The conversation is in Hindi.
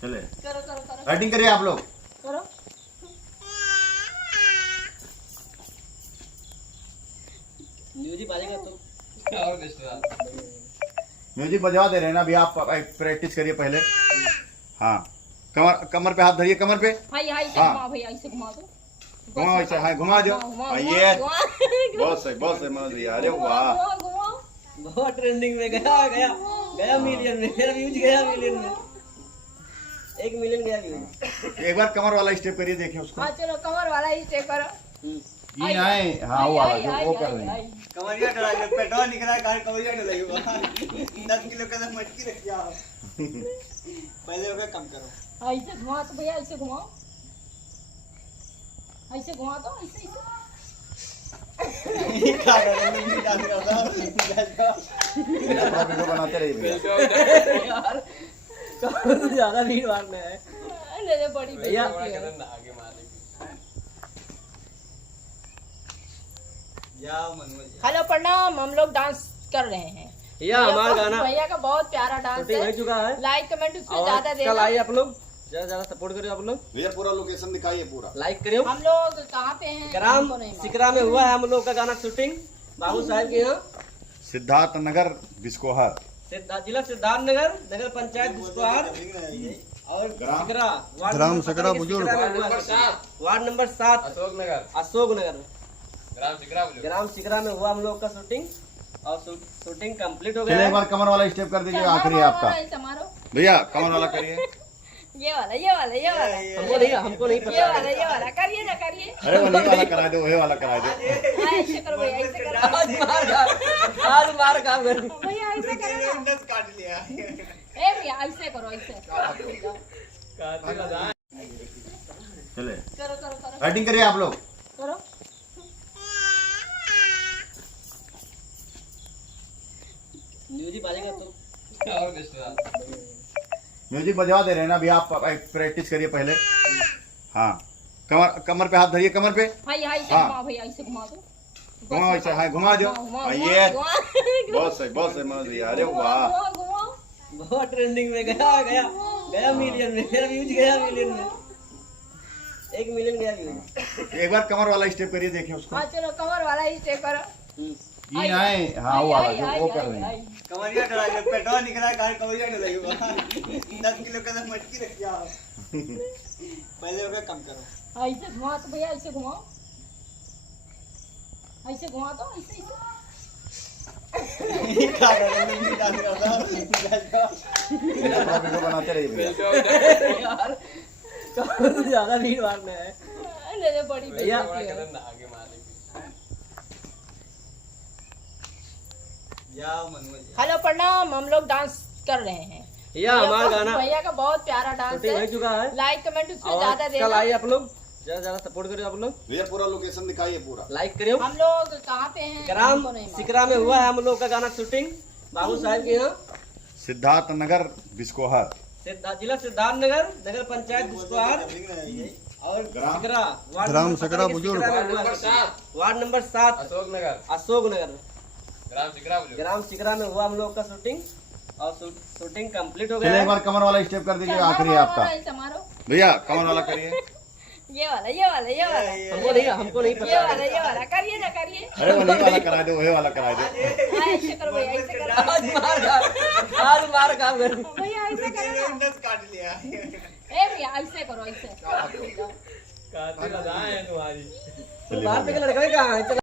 चले करो करो करो बैटिंग करिए आप लोग। करो। म्यूजिक बाजेगा तो और रिश्तेदार म्यूजिक बजवा दे रहे हैं ना अभी, आप प्रैक्टिस करिए पहले। हाँ, कमर कमर पे हाथ धरिए, कमर पे हाय हाय हाँ। घुमा भैया, ऐसे घुमा दो। घुमाओ ऐसे, हाँ घुमा दो। हाँ, ये बहुत सही मनोज भैया, अरे वाह। बहुत ट्रेंडिंग में गया गया गया मिलियन में, मेरा व्यूज गया मिलियन में, 1 मिलियन गया व्यूज। एक बार कमर वाला स्टेप करिए, देखें उसको। हाँ चलो कमर वाला ही स्टेप करो। ये आए, हाँ वो वाला जो वो कर रहे हैं। कमरिया डला है, पेट्रोल निकला है, गाड़ी कमरिया डलाई हुआ 10 किलो का मटकी रख दिया। पहले हो गया, कम करो। ऐसे घुमा तो भैया, ऐसे घुमाओ, ऐसे घुमा दो, ऐसे ऐसे। वीडियो बनाते रहिए भैया। यार तो ज्यादा भीड़ भाड़ में है नहीं बड़ी भैया। आगे मारेगी। जाओ मनोज। हेलो प्रणाम, हम लोग डांस कर रहे हैं। भैया हमारा गाना भैया का बहुत प्यारा डांस शूटिंग हो है, चुका है लाइक कमेंट उसमें और ज्यादा कल देना। आइए आप लोग, ज्यादा ज्यादा सपोर्ट करिए आप लोग, भैया पूरा लोकेशन दिखाइए पूरा। लाइक करियो। हम लोग कहाँ पे हैं? ग्राम हमको नहीं मालूम। सिकरा में हुआ है हम लोग का गाना शूटिंग, बाबू साहब के यहाँ, सिद्धार्थ नगर बिस्कोहर। जिला सिद्धार्थ नगर, नगर पंचायत बिस्कोहार और ग्राम- सिकरा, ग्राम सिकरा बुजुर्ग। वार्ड नंबर 7 अशोक नगर, अशोक नगर, ग्राम सिकरा बोलो। ग्राम सिकरा में हुआ हम लोग का शूटिंग और शूटिंग कंप्लीट हो चलिए गया एक है। बार कमर वाला स्टेप कर दीजिए, आखिरी है आपका। ऐसे मारो, भैया कमर वाला करिए। ये वाला ये वाला ये वाला हमको नहीं ये पता वाला ये वाला करिए ना, करिए। अरे वो नहीं वाला करा दो, वही वाला करा दो। हाँ, ऐसे करो भैया, ऐसे करो आज मार काम कर भैया, ऐसे करो ना। काट लिया। ए भैया ऐसे करो, ऐसे चले करो करो करो बैटिंग करिए आप लोग। करो। म्यूजिक बाजेगा तो और रिश्तेदार म्यूजिक बजवा दे रहे हैं ना अभी, आप प्रैक्टिस करिए पहले। हाँ, कमर कमर पे हाथ धरिए, कमर पे हाय हाय हाँ। घुमा भैया, ऐसे घुमा दो। घुमाओ ऐसे, हाँ घुमा दो। हाँ, ये बहुत सही मनोज भैया, अरे वाह। बहुत ट्रेंडिंग में गया गया गया मिलियन में, मेरा व्यूज गया मिलियन में, 1 मिलियन गया व्यूज। एक बार कमर वाला स्टेप करिए, देखें उसको। हाँ चलो कमर वाला ही स्टेप करो। ये आए, हाँ वो वाला जो वो कर रहे हैं। कमरिया डला है, पेट्रोल निकला है, गाड़ी कमरिया डलाई हुआ 10 किलो का मटकी रख दिया। पहले हो गया, कम करो। ऐसे घुमा तो भैया, ऐसे घुमाओ, ऐसे घुमा दो, ऐसे ऐसे। वीडियो बनाते रहिए भैया। यार तो ज्यादा भीड़ भाड़ में है नहीं बड़ी भैया। आगे मारेगी। जाओ मनोज। हेलो प्रणाम, हम लोग डांस कर रहे हैं। भैया हमारा गाना भैया का बहुत प्यारा डांस शूटिंग हो है, चुका है लाइक कमेंट उसमें और ज्यादा कल देना। आइए आप लोग, ज्यादा ज्यादा सपोर्ट करिए आप लोग, भैया पूरा लोकेशन दिखाइए पूरा। लाइक करियो। हम लोग कहाँ पे हैं? ग्राम हमको नहीं मालूम। सिकरा में हुआ है हम लोग का गाना शूटिंग, बाबू साहब के यहाँ, सिद्धार्थ नगर बिस्कोहर। जिला सिद्धार्थ नगर, नगर पंचायत बिस्कोहार और ग्राम- सिकरा, वार्ड ग्राम नंबर सिकरा 17 बुजुर्ग। सिकरा में हुआ है। वार्ड नंबर 7 अशोक नगर, अशोक नगर, ग्राम सिकरा बोलो। ग्राम सिकरा में हुआ हम लोग का शूटिंग और शूटिंग कंप्लीट हो चलिए गया एक है। बार कमर वाला स्टेप कर दीजिए, चलो, आखिरी है मारो, आपका। ऐसे मारो, भैया कमर वाला करिए। ये वाला ये वाला ये वाला हमको नहीं ये पता वाला ये वाला करिए ना, करिए। अरे वो नहीं वाला करा दो, वही वाला करा दो। हाँ, ऐसे करो भैया, ऐसे करो आज मार काम कर भैया, ऐसे करो ना। काट लिया। ए भैया ऐसे करो, ऐसे चलिए बाहर पे लड़का कहाँ है? चला